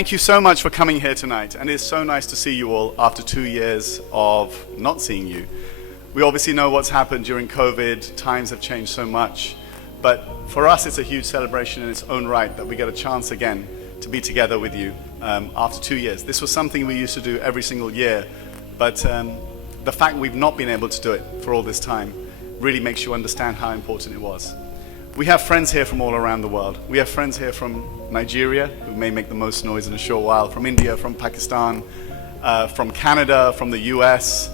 Thank you so much for coming here tonight, and it's so nice to see you all after 2 years of not seeing you. We obviously know what's happened during COVID. Times have changed so much, but for us it's a huge celebration in its own right that we get a chance again to be together with you after 2 years. This was something we used to do every single year, but the fact we've not been able to do it for all this time really makes you understand how important it was. We have friends here from all around the world. We have friends here from Nigeria, who may make the most noise in a short while, from India, from Pakistan, from Canada, from the US.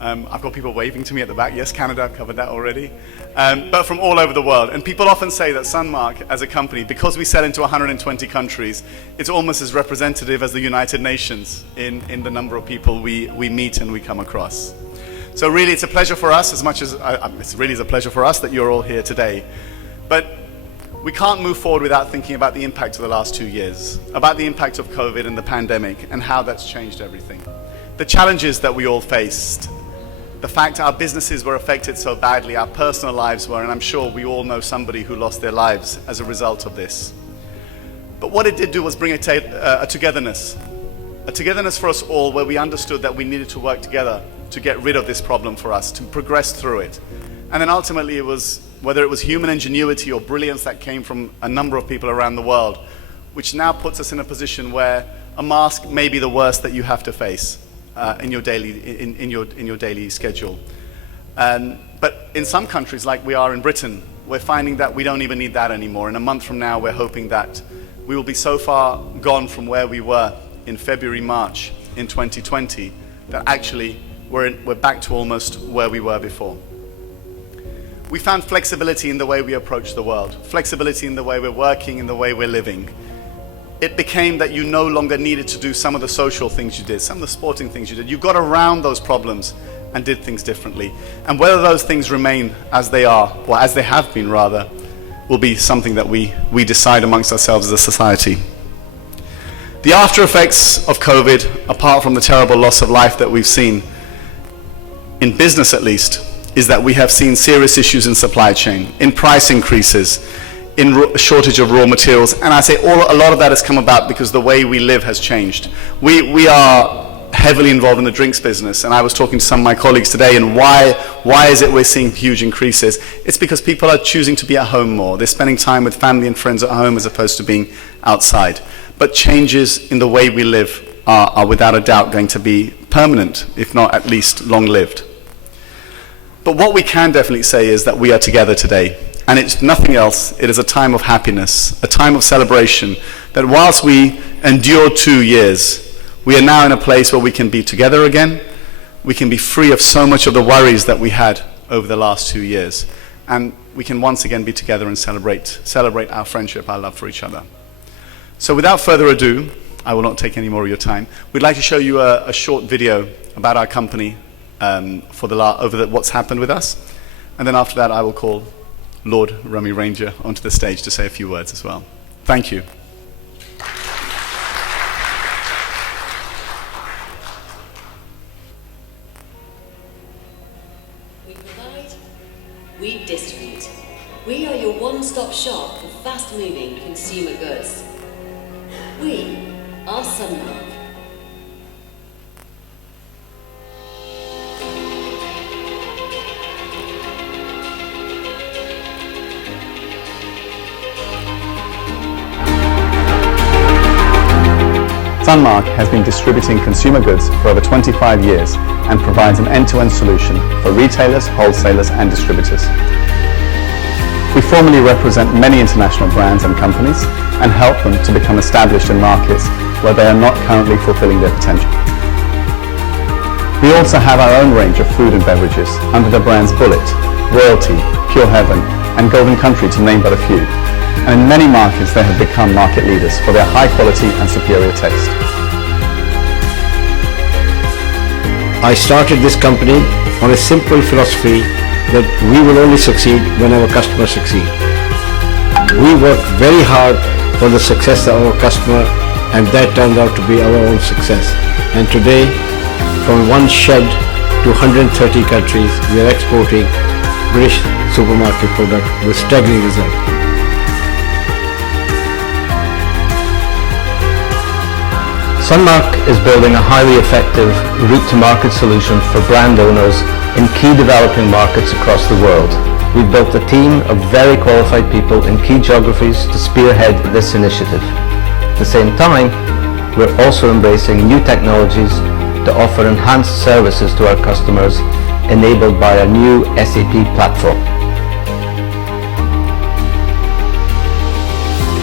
I've got people waving to me at the back. Yes, Canada, I've covered that already. But from all over the world. And people often say that Sunmark, as a company, because we sell into 120 countries, it's almost as representative as the United Nations in the number of people we meet and we come across. So really, it's a pleasure for us, as much as it really is a pleasure for us that you're all here today. But we can't move forward without thinking about the impact of the last 2 years, about the impact of COVID and the pandemic and how that's changed everything. The challenges that we all faced, the fact our businesses were affected so badly, our personal lives were, and I'm sure we all know somebody who lost their lives as a result of this. But what it did do was bring a togetherness for us all, where we understood that we needed to work together to get rid of this problem for us, to progress through it. And then ultimately it was, whether it was human ingenuity or brilliance that came from a number of people around the world, which now puts us in a position where a mask may be the worst that you have to face in your daily schedule. But in some countries, like we are in Britain, we're finding that we don't even need that anymore. In a month from now, we're hoping that we will be so far gone from where we were in February, March in 2020, that actually we're back to almost where we were before. We found flexibility in the way we approach the world, flexibility in the way we're working, in the way we're living. It became that you no longer needed to do some of the social things you did, some of the sporting things you did. You got around those problems and did things differently. And whether those things remain as they are, or as they have been rather, will be something that we decide amongst ourselves as a society. The after effects of COVID, apart from the terrible loss of life that we've seen, in business at least, is that we have seen serious issues in supply chain, in price increases, in shortage of raw materials. And I say a lot of that has come about because the way we live has changed. We are heavily involved in the drinks business, and I was talking to some of my colleagues today, and why is it we're seeing huge increases? It's because people are choosing to be at home more. They're spending time with family and friends at home as opposed to being outside. But changes in the way we live are without a doubt going to be permanent, if not at least long-lived. But what we can definitely say is that we are together today. And it's nothing else. It is a time of happiness, a time of celebration, that whilst we endured 2 years, we are now in a place where we can be together again. We can be free of so much of the worries that we had over the last 2 years. And we can once again be together and celebrate our friendship, our love for each other. So without further ado, I will not take any more of your time. We'd like to show you a short video about our company over what's happened with us. And then after that, I will call Lord Rummy Ranger onto the stage to say a few words as well. Thank you. We provide, we distribute. We are your one-stop shop for fast-moving consumer goods. We are Sunmark. Sunmark has been distributing consumer goods for over 25 years and provides an end-to-end solution for retailers, wholesalers and distributors. We formally represent many international brands and companies and help them to become established in markets where they are not currently fulfilling their potential. We also have our own range of food and beverages under the brands Bullet, Royalty, Pure Heaven and Golden Country, to name but a few. And in many markets they have become market leaders for their high quality and superior taste. I started this company on a simple philosophy that we will only succeed when our customers succeed. We work very hard for the success of our customer, and that turned out to be our own success. And today, from one shed to 130 countries, we are exporting British supermarket product with staggering results. Sunmark is building a highly effective route-to-market solution for brand owners in key developing markets across the world. We've built a team of very qualified people in key geographies to spearhead this initiative. At the same time, we're also embracing new technologies to offer enhanced services to our customers enabled by a new SAP platform.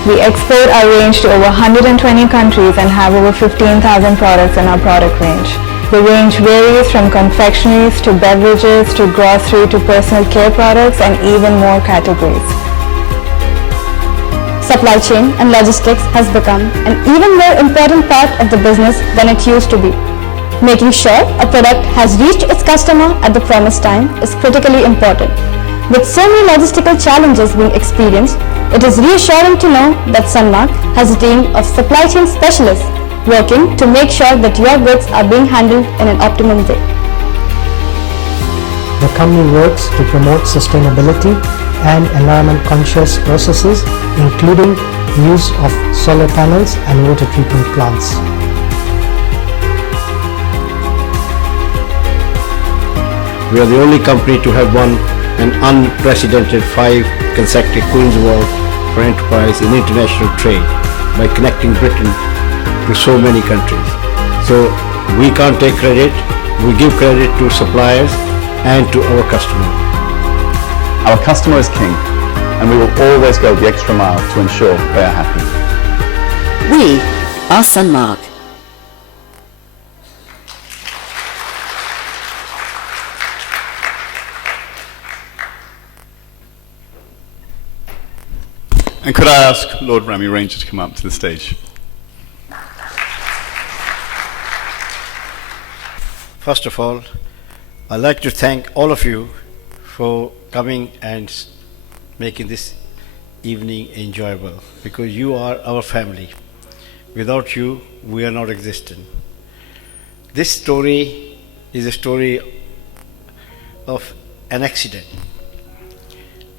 We export our range to over 120 countries and have over 15,000 products in our product range. The range varies from confectionaries to beverages to grocery to personal care products and even more categories. Supply chain and logistics has become an even more important part of the business than it used to be. Making sure a product has reached its customer at the promised time is critically important. With so many logistical challenges being experienced, it is reassuring to know that Sunmark has a team of supply chain specialists working to make sure that your goods are being handled in an optimum way. The company works to promote sustainability and environment-conscious processes, including use of solar panels and water treatment plants. We are the only company to have won an unprecedented 5 consecutive Queen's Award for Enterprise in international trade by connecting Britain to so many countries. So we can't take credit, we give credit to suppliers and to our customer. Our customer is king, and we will always go the extra mile to ensure they are happy. We are Sunmark. And could I ask Lord Remy Ranger to come up to the stage? First of all, I'd like to thank all of you for coming and making this evening enjoyable, because you are our family. Without you, we are not existent. This story is a story of an accident.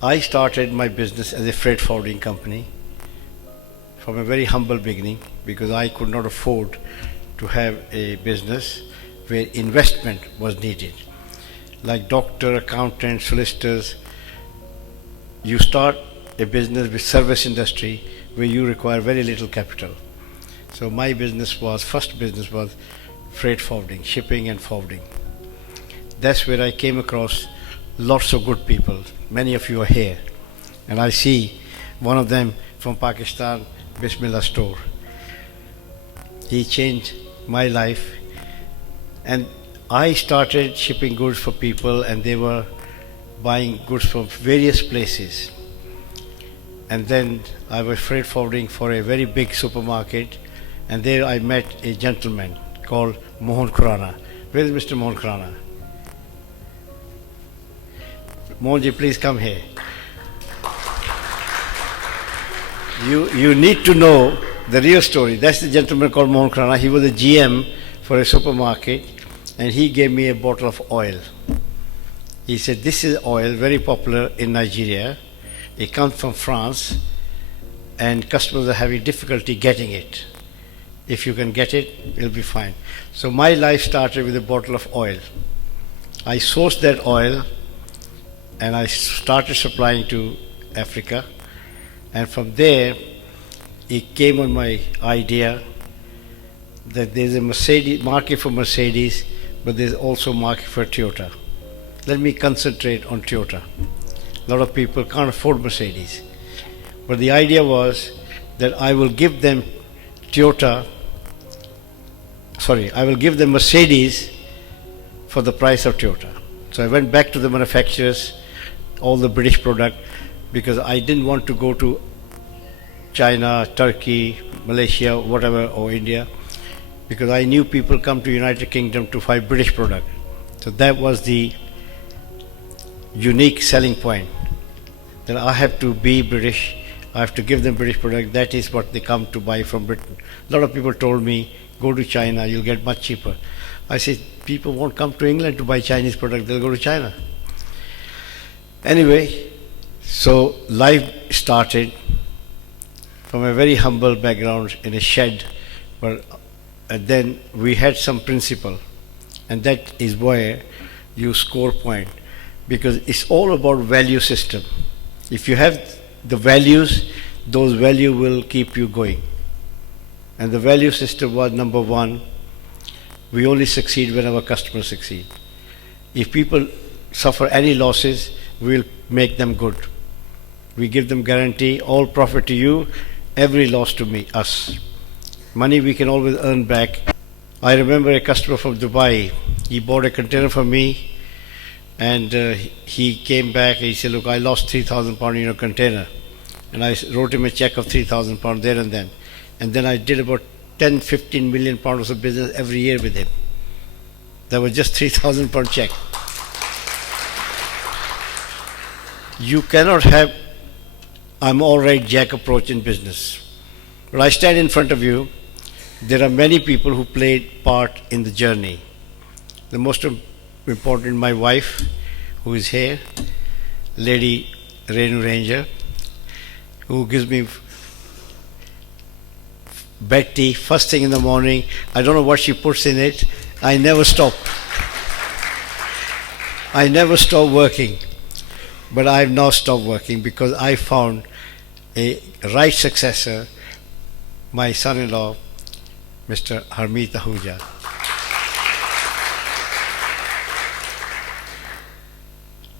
I started my business as a freight forwarding company from a very humble beginning, because I could not afford to have a business where investment was needed. Like doctor, accountant, solicitors, you start a business with service industry where you require very little capital. So my first business was freight forwarding, shipping and forwarding. That's where I came across lots of good people. Many of you are here, and I see one of them from Pakistan, Bismillah store. He changed my life, and I started shipping goods for people, and they were buying goods from various places. And then I was freight forwarding for a very big supermarket, and there I met a gentleman called Mohan Khurana. Where is Mr. Mohan Khurana? Mohanji, please come here. You need to know the real story. That's the gentleman called Mohan Khurana. He was a GM for a supermarket, and he gave me a bottle of oil. He said, this is oil, very popular in Nigeria. It comes from France, and customers are having difficulty getting it. If you can get it, it'll be fine. So my life started with a bottle of oil. I sourced that oil, and I started supplying to Africa. And from there, it came on my idea that there's a market for Mercedes, but there's also market for Toyota. Let me concentrate on Toyota. A lot of people can't afford Mercedes. But the idea was that I will give them Mercedes for the price of Toyota. So I went back to the manufacturers, all the British product, because I didn't want to go to China, Turkey, Malaysia, whatever, or India, because I knew people come to United Kingdom to buy British product. So that was the unique selling point, that I have to be British, I have to give them British product. That is what they come to buy from Britain. A lot of people told me, go to China, you'll get much cheaper. I said, people won't come to England to buy Chinese product, they'll go to China. Anyway, so life started from a very humble background in a shed, but then we had some principle, and that is where you score point, because it's all about value system. If you have the values, those values will keep you going. And the value system was number one, we only succeed when our customers succeed. If people suffer any losses, we'll make them good. We give them guarantee, all profit to you, every loss to me, us. Money we can always earn back. I remember a customer from Dubai, he bought a container from me, and he came back, he said, look, I lost 3,000 pounds in your container. And I wrote him a check of 3,000 pounds there and then. And then I did about 10, 15 million pounds of business every year with him. That was just 3,000 pound check. You cannot have I'm all right Jack approach in business. But I stand in front of you. There are many people who played part in the journey. The most important, my wife, who is here, Lady Renu Ranger, who gives me bed tea first thing in the morning. I don't know what she puts in it. I never stop. I never stop working. But I have now stopped working because I found a right successor, my son-in-law, Mr. Harmeet Ahuja.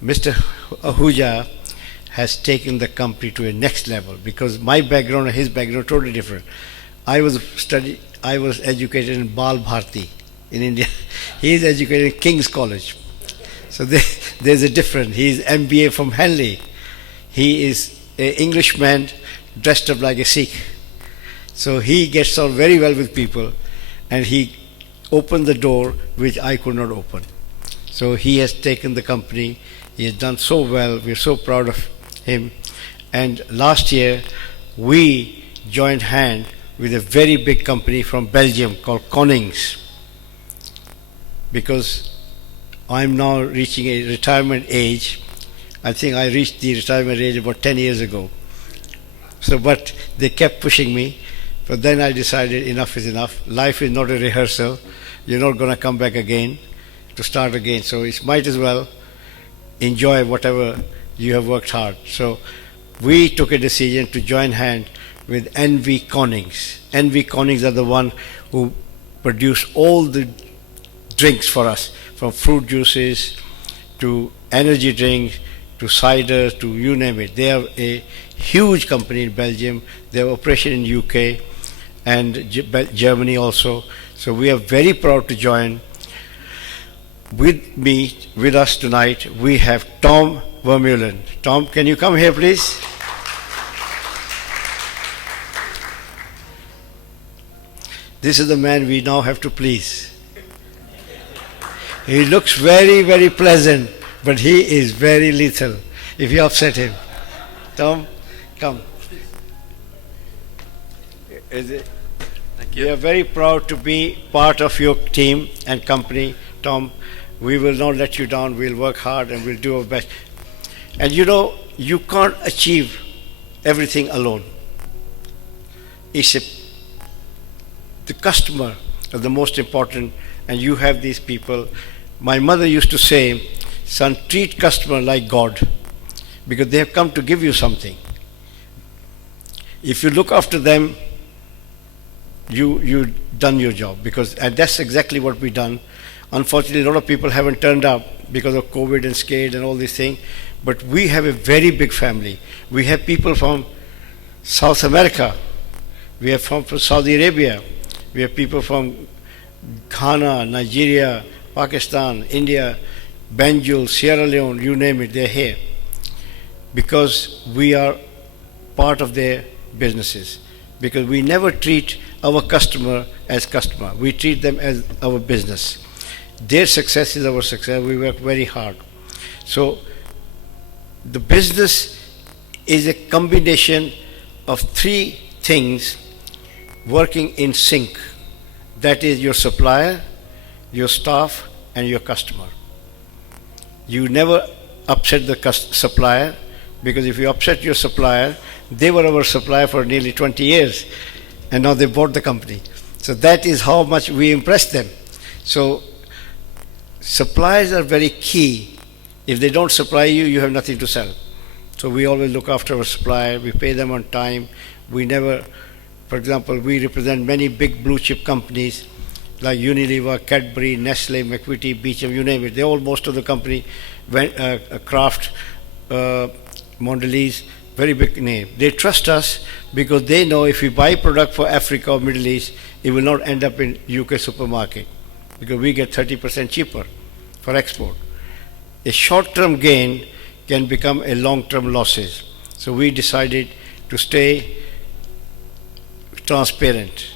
Mr. Ahuja has taken the company to a next level because my background and his background are totally different. I was educated in Bal Bharti in India. He is educated in King's College. So there's a difference. He is MBA from Henley. He is an Englishman dressed up like a Sikh. So he gets on very well with people, and he opened the door which I could not open. So he has taken the company. He has done so well. We're so proud of him. And last year, we joined hand with a very big company from Belgium called Konings, because I'm now reaching a retirement age. I think I reached the retirement age about 10 years ago. So, but they kept pushing me. But then I decided enough is enough. Life is not a rehearsal. You're not going to come back again to start again. So it might as well enjoy whatever you have worked hard. So we took a decision to join hand with NV Konings. NV Konings are the one who produce all the drinks for us, from fruit juices to energy drinks to cider to you name it. They are a huge company in Belgium. They have operation in UK and Germany also. So we are very proud to join. With us tonight, we have Tom Vermeulen. Tom, can you come here, please? This is the man we now have to please. He looks very, very pleasant, but he is very lethal if you upset him. Tom, come. Thank you. We are very proud to be part of your team and company, Tom. We will not let you down. We'll work hard and we'll do our best. And you know, you can't achieve everything alone. The customer is the most important, and you have these people. My mother used to say, son, treat customer like God, because they have come to give you something. If you look after them, you've done your job, and that's exactly what we've done. Unfortunately, a lot of people haven't turned up because of COVID and scared and all these things, but we have a very big family. We have people from South America, we have from Saudi Arabia, we have people from Ghana, Nigeria, Pakistan, India, Banjul, Sierra Leone, you name it, they're here. Because we are part of their businesses. Because we never treat our customer as customer. We treat them as our business. Their success is our success. We work very hard. So the business is a combination of three things working in sync. That is your supplier, your staff, and your customer. You never upset the supplier, because if you upset your supplier, they were our supplier for nearly 20 years, and now they bought the company. So that is how much we impress them. So suppliers are very key. If they don't supply you, you have nothing to sell. So we always look after our supplier, we pay them on time. We never, for example, we represent many big blue chip companies like Unilever, Cadbury, Nestle, McVitie, Beecham, you name it. They all, most of the company, Kraft, Mondelez, very big name. They trust us because they know if we buy product for Africa or Middle East, it will not end up in UK supermarket because we get 30% cheaper for export. A short-term gain can become a long-term losses. So we decided to stay transparent.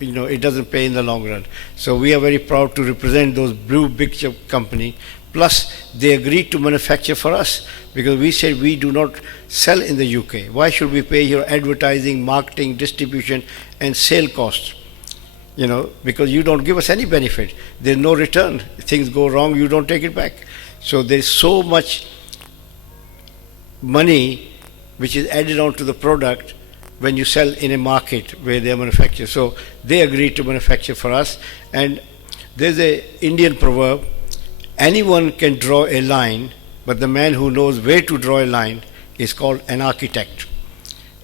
You know, it doesn't pay in the long run. So we are very proud to represent those blue big chip company. Plus, they agreed to manufacture for us because we said we do not sell in the UK. Why should we pay your advertising, marketing, distribution, and sale costs? You know, because you don't give us any benefit. There's no return. If things go wrong, you don't take it back. So there's so much money which is added on to the product when you sell in a market where they are manufactured. So they agreed to manufacture for us. And there's an Indian proverb, anyone can draw a line, but the man who knows where to draw a line is called an architect.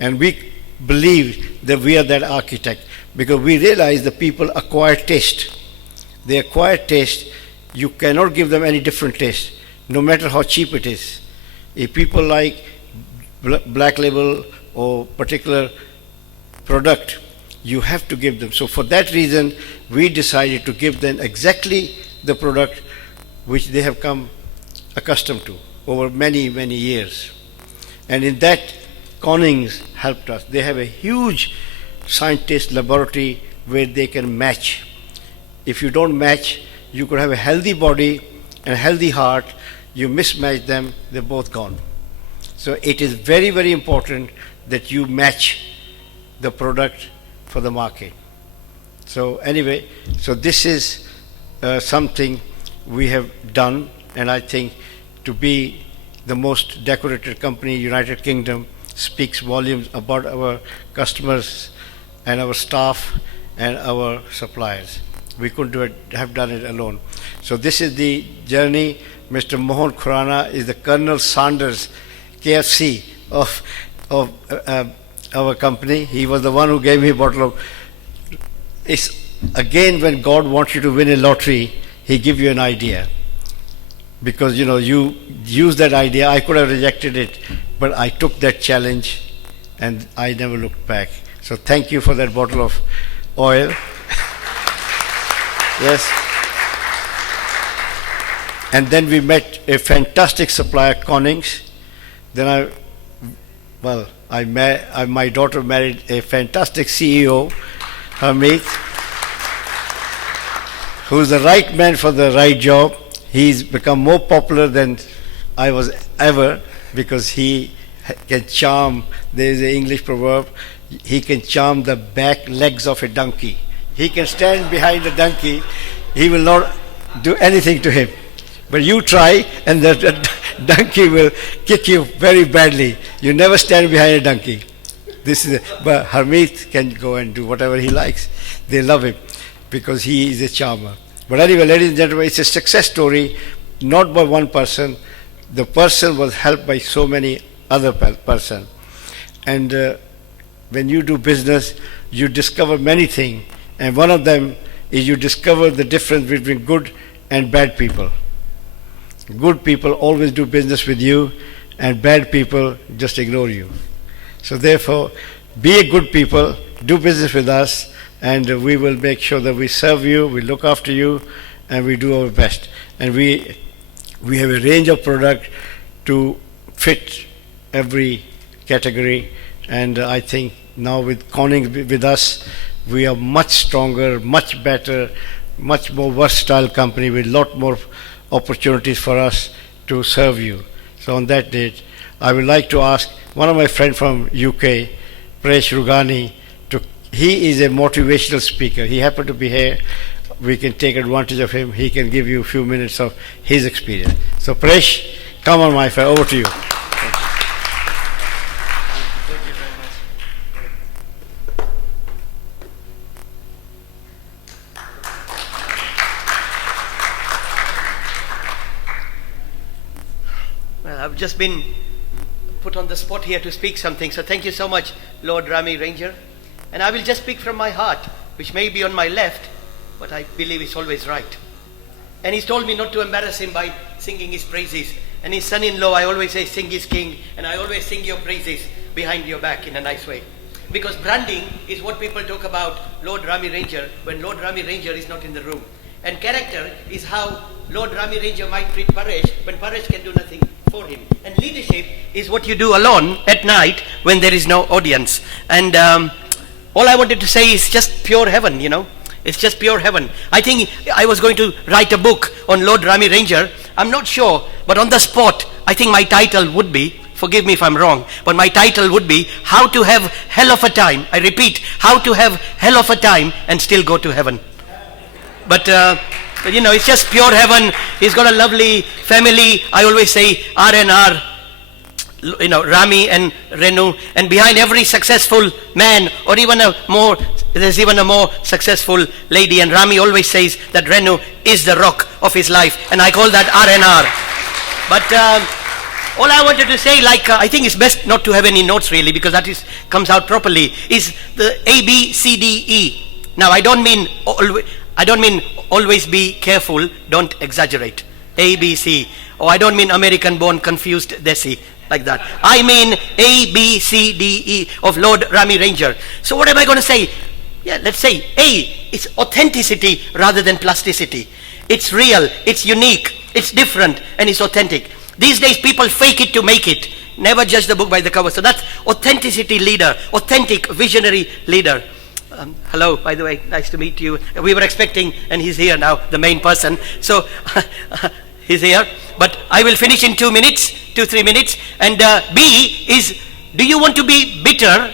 And we believe that we are that architect because we realize the people acquire taste. They acquire taste. You cannot give them any different taste, no matter how cheap it is. If people like black label or particular product, you have to give them. So for that reason, we decided to give them exactly the product which they have come accustomed to over many, many years. And in that, Connings helped us. They have a huge scientist laboratory where they can match. If you don't match, you could have a healthy body and a healthy heart. You mismatch them, they're both gone. So it is very, very important that you match the product for the market. So anyway, so this is something we have done, and I think to be the most decorated company in United Kingdom speaks volumes about our customers and our staff and our suppliers. We couldn't have done it alone. So this is the journey. Mr. Mohan Khurana is the Colonel Sanders, KFC of our company. He was the one who gave me a bottle of. It's again when God wants you to win a lottery, He gives you an idea. Because you know you use that idea. I could have rejected it, but I took that challenge, and I never looked back. So thank you for that bottle of oil. Yes. And then we met a fantastic supplier, Connings. Then my daughter married a fantastic CEO, Hamid, who's the right man for the right job. He's become more popular than I was ever because he can charm. There's an English proverb, he can charm the back legs of a donkey. He can stand behind a donkey, he will not do anything to him. But you try and the donkey will kick you very badly. You never stand behind a donkey. But Harmeet can go and do whatever he likes. They love him because he is a charmer. But anyway, ladies and gentlemen, it's a success story, not by one person. The person was helped by so many other person. And when you do business, you discover many things. And one of them is you discover the difference between good and bad people. Good people always do business with you, and bad people just ignore you. So therefore, be a good people, do business with us, and we will make sure that we serve you, we look after you, and we do our best. And we have a range of product to fit every category, and I think now with Conning with us, we are much stronger, much better, much more versatile company with a lot more opportunities for us to serve you. So on that date, I would like to ask one of my friends from UK, Presh Rugani, he is a motivational speaker. He happened to be here. We can take advantage of him. He can give you a few minutes of his experience. So Presh, come on my friend, over to you. just been put on the spot here to speak something. So thank you so much, Lord Rami Ranger. And I will just speak from my heart, which may be on my left, but I believe it's always right. And he's told me not to embarrass him by singing his praises. And his son-in-law, I always say, sing his king. And I always sing your praises behind your back in a nice way. Because branding is what people talk about Lord Rami Ranger when Lord Rami Ranger is not in the room. And character is how Lord Rami Ranger might treat Paresh when Paresh can do nothing for him. And leadership is what you do alone at night when there is no audience. And all I wanted to say is just pure heaven, you know. It's just pure heaven. I think I was going to write a book on Lord Rami Ranger. I'm not sure, but on the spot, I think my title would be, forgive me if I'm wrong, but my title would be, How to Have Hell of a Time. I repeat, How to Have Hell of a Time and Still Go to Heaven. But you know, it's just pure heaven. He's got a lovely family. I always say R&R, you know, Rami and Renu. And behind every successful man, or even there's even a more successful lady. And Rami always says that Renu is the rock of his life. And I call that R&R. But all I wanted to say, I think it's best not to have any notes really, because that comes out properly, is the A, B, C, D, E. Now, I don't mean always be careful, don't exaggerate. A, B, C. Or I don't mean American-born confused Desi, like that. I mean A, B, C, D, E of Lord Rami Ranger. So what am I going to say? Yeah, let's say A, it's authenticity rather than plasticity. It's real, it's unique, it's different, and it's authentic. These days people fake it to make it. Never judge the book by the cover. So that's authenticity leader, authentic visionary leader. Hello, by the way, nice to meet you. We were expecting, and he's here now, the main person. So he's here. But I will finish in 2 minutes, 2-3 minutes. And B is, do you want to be bitter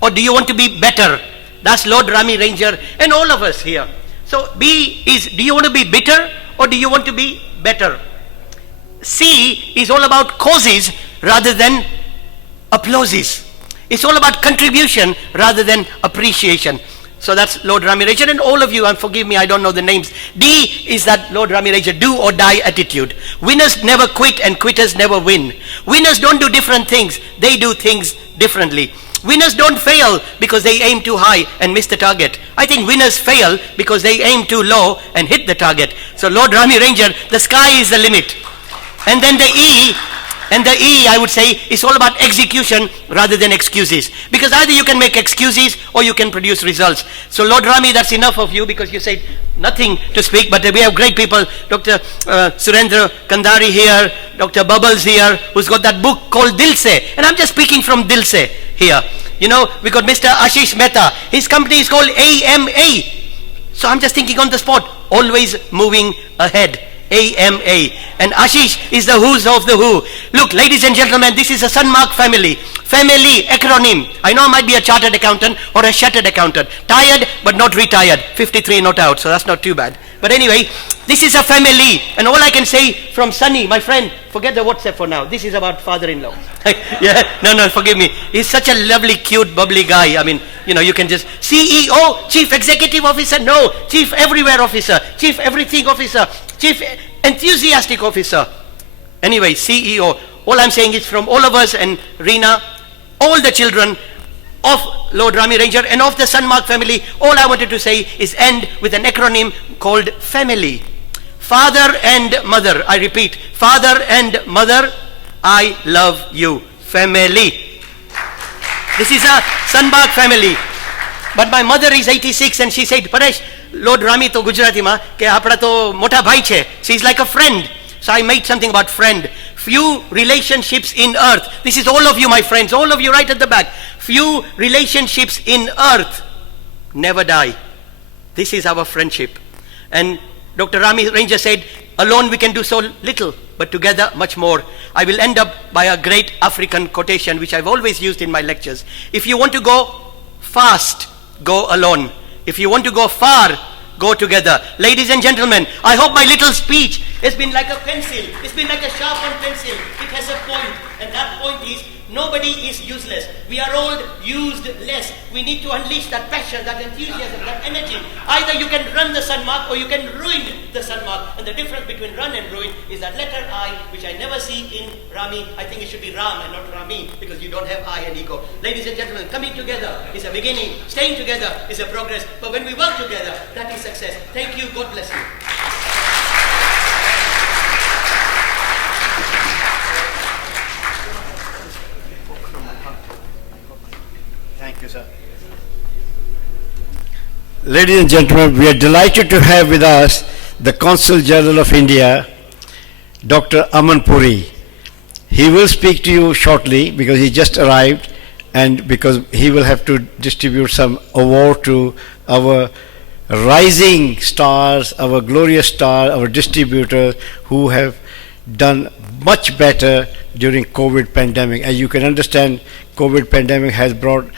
or do you want to be better? That's Lord Rami Ranger and all of us here. So B is, do you want to be bitter or do you want to be better? C is all about causes rather than applauses. It's all about contribution rather than appreciation. So that's Lord Rami Ranger, and all of you, and forgive me, I don't know the names. D is that Lord Rami Ranger, do or die attitude. Winners never quit and quitters never win. Winners don't do different things, they do things differently. Winners don't fail because they aim too high and miss the target. I think winners fail because they aim too low and hit the target. So Lord Rami Ranger, the sky is the limit. And then the E, I would say, is all about execution rather than excuses. Because either you can make excuses or you can produce results. So Lord Rami, that's enough of you because you said nothing to speak, but we have great people. Dr. Surendra Kandari here, Dr. Bubbles here, who's got that book called Dil Se. And I'm just speaking from Dil Se here. You know, we got Mr. Ashish Mehta. His company is called AMA. So I'm just thinking on the spot, always moving ahead. AMA. And Ashish is the who's of the who. Look, ladies and gentlemen, this is a Sunmark family. Family acronym. I know I might be a chartered accountant or a shattered accountant. Tired but not retired. 53 not out, so that's not too bad. But anyway, this is a family. And all I can say from Sunny, my friend, forget the WhatsApp for now. This is about father-in-law. Yeah, no, forgive me. He's such a lovely, cute, bubbly guy. I mean, you know, you can just, CEO, Chief Executive Officer, no, Chief Everywhere Officer, Chief Everything Officer, Chief Enthusiastic Officer. Anyway, CEO. All I'm saying is from all of us and Reena, all the children of Lord Rami Ranger and of the Sunmark family, all I wanted to say is end with an acronym called family. Father and mother, I repeat, father and mother, I love you. Family. This is a Sunmark family. But my mother is 86 and she said, Paresh, Lord Rami to Gujarati ma, ke apna to mota bhai che. She's like a friend. So I made something about friend. Few relationships in earth. This is all of you, my friends, all of you right at the back. Few relationships in earth never die. This is our friendship. And Dr. Rami Ranger said, alone we can do so little, but together much more. I will end up by a great African quotation, which I've always used in my lectures. If you want to go fast, go alone. If you want to go far, go together. Ladies and gentlemen, I hope my little speech has been like a pencil. It's been like a sharpened pencil. It has a point. And that point is, nobody is useless. We are all used less. We need to unleash that passion, that enthusiasm, that energy. Either you can run the Sunmark or you can ruin the Sunmark. And the difference between run and ruin is that letter I, which I never see in Rami. I think it should be Ram and not Rami, because you don't have I and ego. Ladies and gentlemen, coming together is a beginning. Staying together is a progress. But when we work together, that is success. Thank you. God bless you. Thank you, sir. Ladies and gentlemen, we are delighted to have with us the Consul General of India, Dr. Aman Puri. He will speak to you shortly because he just arrived, and because he will have to distribute some award to our rising stars, our glorious stars, our distributors who have done much better during COVID pandemic. As you can understand, COVID pandemic has brought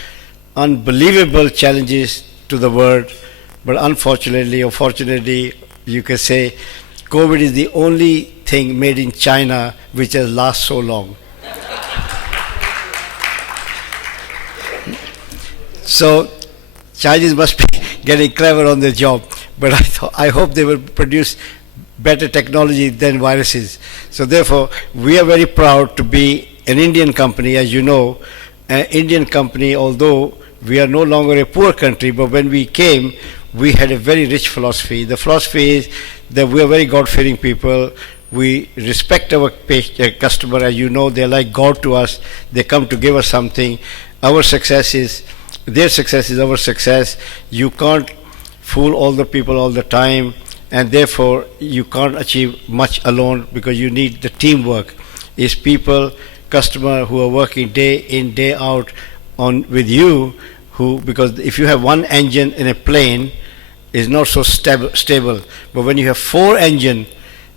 unbelievable challenges to the world, but unfortunately or fortunately, you can say COVID is the only thing made in China which has lasted so long. So Chinese must be getting clever on their job, but I hope they will produce better technology than viruses. So therefore, we are very proud to be an Indian company. As you know, an Indian company, although we are no longer a poor country, but when we came, we had a very rich philosophy. The philosophy is that we are very God-fearing people. We respect our customer. As you know, they're like God to us. They come to give us something. Our success is, their success is our success. You can't fool all the people all the time, and therefore you can't achieve much alone because you need the teamwork. It's people, customer who are working day in, day out on with you, who, because if you have one engine in a plane, is not so stable, but when you have 4 engines,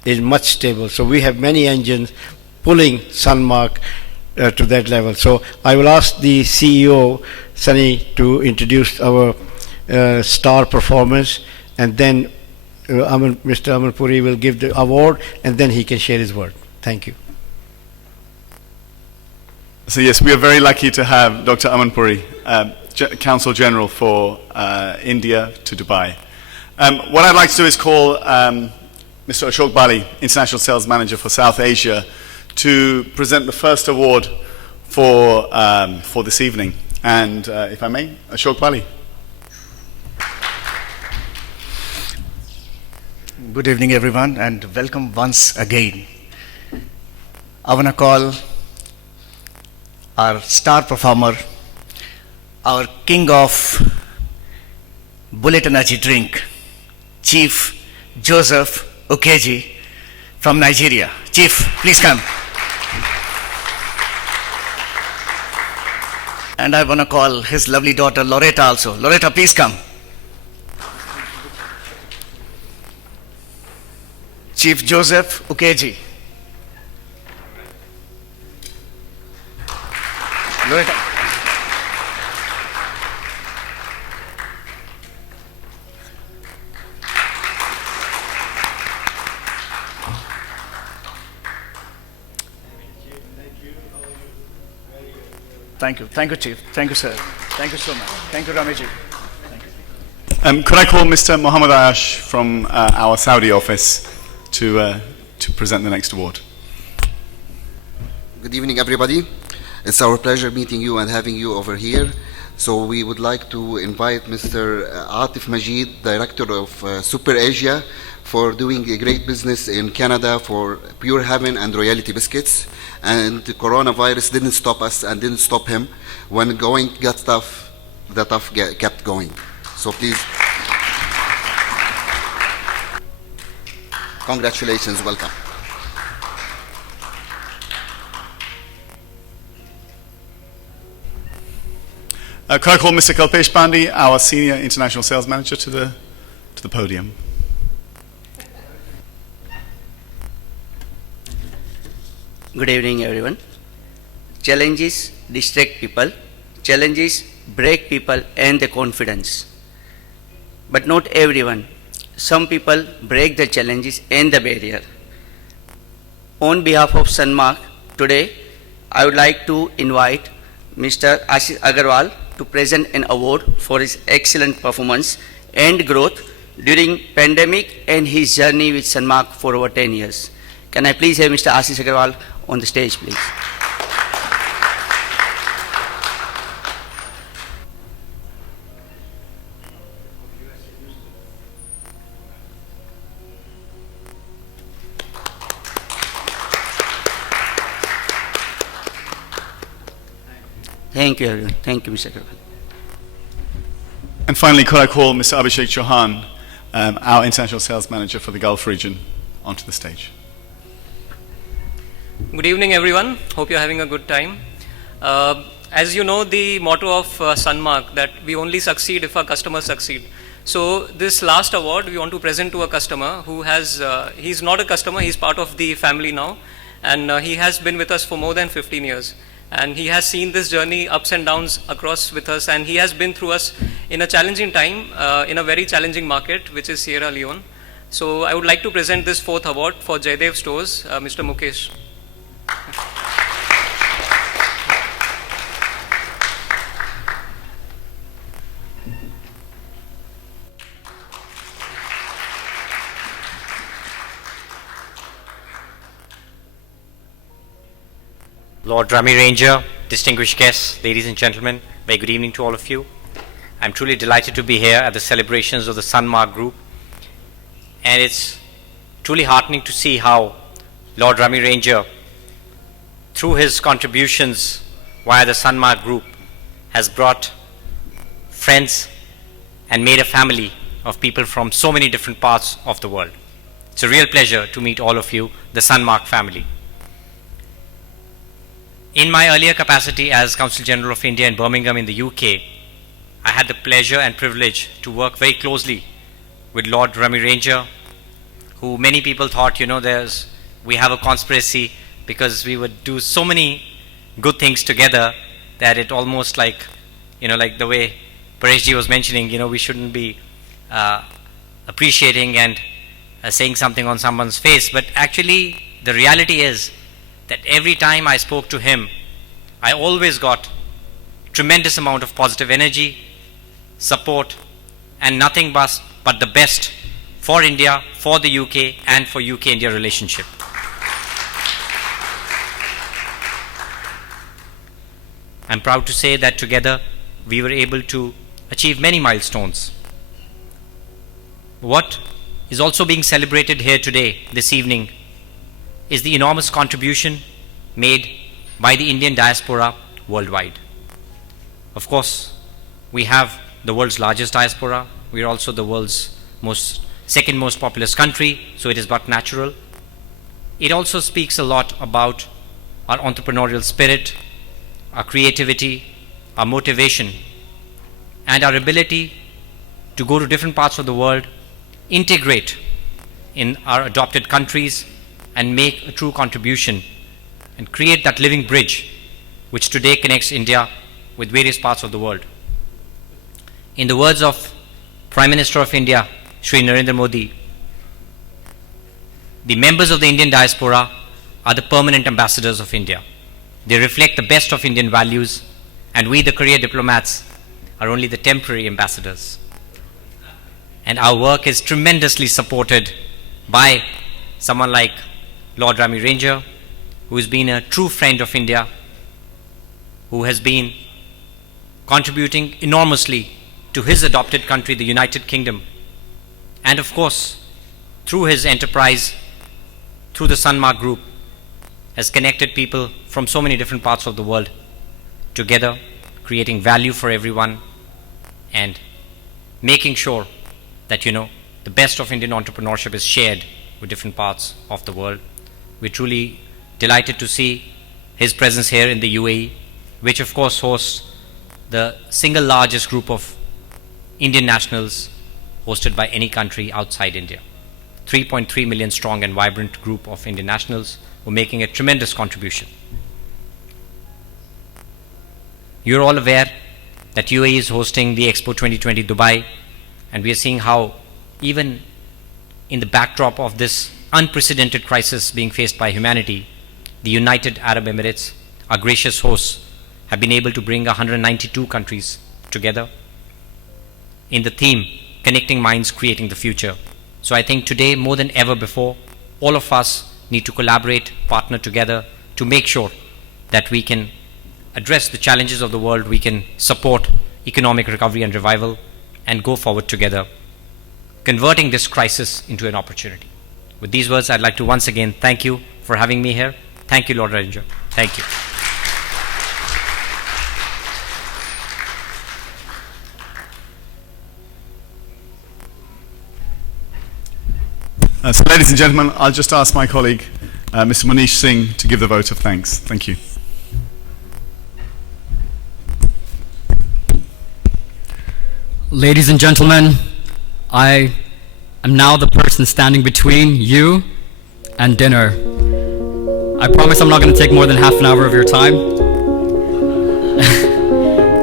is much stable. So we have many engines pulling Sunmark to that level. So I will ask the CEO, Sunny, to introduce our star performance, and then Mr. Aman Puri will give the award, and then he can share his word. Thank you. So yes, we are very lucky to have Dr. Aman Puri, Consul General for India to Dubai. What I'd like to do is call Mr. Ashok Bali, International Sales Manager for South Asia, to present the first award for this evening. And if I may, Ashok Bali. Good evening, everyone, and welcome once again. I want to call our star performer, our king of bullet energy drink, Chief Joseph Okeji from Nigeria. Chief, please come. And I want to call his lovely daughter Loretta also. Loretta, please come. Chief Joseph Okeji. Loretta. Thank you, Chief. Thank you, sir. Thank you so much. Thank you, Ramiji. Could I call Mr. Mohammed Ayash from our Saudi office to present the next award? Good evening, everybody. It's our pleasure meeting you and having you over here. So we would like to invite Mr. Atif Majid, Director of Super Asia, for doing a great business in Canada for Pure Heaven and Royalty Biscuits. And the coronavirus didn't stop us and didn't stop him. When going got tough, the tough kept going. So please, congratulations, welcome. Could I call Mr. Kalpesh Pandey, our Senior International Sales Manager, to the podium? Good evening, everyone. Challenges distract people. Challenges break people and their confidence. But not everyone. Some people break the challenges and the barrier. On behalf of Sunmark, today I would like to invite Mr. Ashish Agarwal to present an award for his excellent performance and growth during pandemic and his journey with Sanmark for over 10 years. Can I please have Mr. Ashish Agarwal on the stage, please? Thank you, everyone. Thank you, Mr. Agarwal. And finally, could I call Mr. Abhishek Chauhan, our International Sales Manager for the Gulf region, onto the stage. Good evening, everyone. Hope you're having a good time. As you know, the motto of Sanmark, that we only succeed if our customers succeed. So this last award we want to present to a customer who has, he's not a customer, he's part of the family now, and he has been with us for more than 15 years. And he has seen this journey, ups and downs across with us, and he has been through us in a challenging time, in a very challenging market, which is Sierra Leone. So I would like to present this 4th award for Jaydev Stores, Mr. Mukesh. Lord Rami Ranger, distinguished guests, ladies and gentlemen, very good evening to all of you. I'm truly delighted to be here at the celebrations of the Sanmark Group, and it's truly heartening to see how Lord Rami Ranger, through his contributions via the Sanmark Group, has brought friends and made a family of people from so many different parts of the world. It's a real pleasure to meet all of you, the Sanmark family. In my earlier capacity as Consul General of India in Birmingham in the UK, I had the pleasure and privilege to work very closely with Lord Rami Ranger, who many people thought, we have a conspiracy because we would do so many good things together that it almost like the way Pareshji was mentioning, we shouldn't be appreciating and saying something on someone's face. But actually, the reality is that every time I spoke to him, I always got tremendous amount of positive energy, support, and nothing but the best for India, for the UK, and for UK-India relationship. I'm proud to say that together we were able to achieve many milestones. What is also being celebrated here today, this evening, is the enormous contribution made by the Indian diaspora worldwide. Of course, we have the world's largest diaspora. We are also the world's second most populous country, so it is but natural. It also speaks a lot about our entrepreneurial spirit, our creativity, our motivation, and our ability to go to different parts of the world, integrate in our adopted countries, and make a true contribution and create that living bridge which today connects India with various parts of the world. In the words of Prime Minister of India, Shri Narendra Modi, the members of the Indian diaspora are the permanent ambassadors of India. They reflect the best of Indian values, and we, the career diplomats, are only the temporary ambassadors. And our work is tremendously supported by someone like Lord Rami Ranger, who has been a true friend of India, who has been contributing enormously to his adopted country, the United Kingdom, and of course, through his enterprise, through the Sanmark Group, has connected people from so many different parts of the world together, creating value for everyone and making sure that, the best of Indian entrepreneurship is shared with different parts of the world. We're truly delighted to see his presence here in the UAE, which of course hosts the single largest group of Indian nationals hosted by any country outside India. 3.3 million strong and vibrant group of Indian nationals who are making a tremendous contribution. You're all aware that UAE is hosting the Expo 2020 Dubai, and we are seeing how even in the backdrop of this unprecedented crisis being faced by humanity, the United Arab Emirates our gracious hosts, have been able to bring 192 countries together in the theme, Connecting Minds, Creating the Future. So I think today, more than ever before, all of us need to collaborate, partner together to make sure that we can address the challenges of the world, we can support economic recovery and revival, and go forward together, converting this crisis into an opportunity. With these words, I'd like to once again thank you for having me here. Thank you, Lord Ranger. Thank you. So ladies and gentlemen, I'll just ask my colleague, Mr. Manish Singh, to give the vote of thanks. Thank you. Ladies and gentlemen, I am now the person standing between you and dinner. I promise I'm not going to take more than half an hour of your time.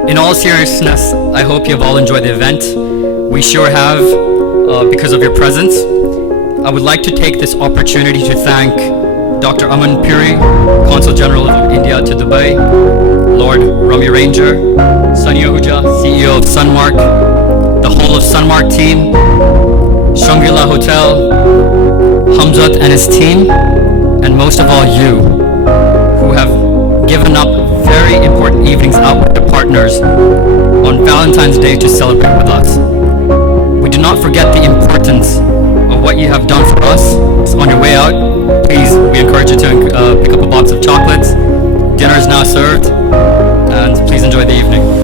In all seriousness, I hope you have all enjoyed the event. We sure have, because of your presence. I would like to take this opportunity to thank Dr. Aman Puri, Consul General of India to Dubai, Lord Rami Ranger, Sunny Ahuja, CEO of Sunmark, the whole of Sunmark team, Shangri-La Hotel, Hamzat and his team, and most of all you, who have given up very important evenings out with your partners on Valentine's Day to celebrate with us. We do not forget the importance of what you have done for us. So on your way out, please, we encourage you to pick up a box of chocolates. Dinner is now served, and please enjoy the evening.